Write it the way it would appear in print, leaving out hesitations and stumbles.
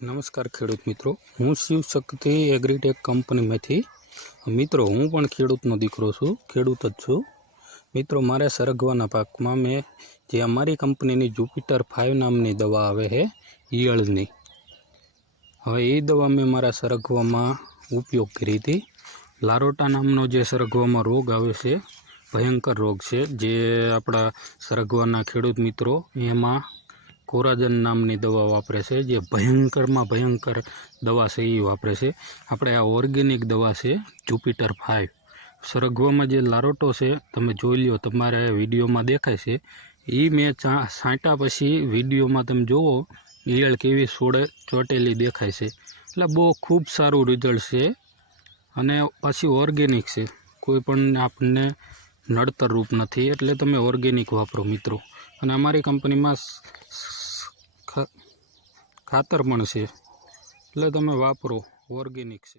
નમસ્કાર ખેડૂત મિત્રો, હું શિવ શક્તિ એગ્રીટેક કંપનીમાંથી મિત્રો હું પણ ખેડૂતનો દીકરો છું, ખેડૂત જ છું મિત્રો। મારે સરગવાના પાકમાં મેં જે અમારી કંપનીની જુપિટર 5 નામની દવા આવે છે ઈયળની, હવે એ દવા મેં મારા સરગવામાં ઉપયોગ કરી હતી। લારોટા નામનો જે સરગવામાં રોગ આવે છે, ભયંકર રોગ છે, જે આપણા સરગવાના ખેડૂત મિત્રો એમાં કોરાજન નામની દવા વાપરે છે, જે ભયંકરમાં ભયંકર દવા છે એ વાપરે છે। આપણે આ ઓર્ગેનિક દવા છે જુપિટર 5। સરગવામાં જે લારોટો છે તમે જોઈ લ્યો, તમારે વિડીયોમાં દેખાય છે, એ મેં છાંટ્યા પછી વિડીયોમાં તમે જુઓ ઈયળ કેવી સોડે ચોટેલી દેખાય છે, એટલે બહુ ખૂબ સારું રિઝલ્ટ છે અને પાછી ઓર્ગેનિક છે, કોઈ પણ આપણને નડતર રૂપ નથી, એટલે તમે ઓર્ગેનિક વાપરો મિત્રો। અને અમારી કંપનીમાં ખાતર પણ છે, એટલે તમે વાપરો, ઓર્ગેનિક છે।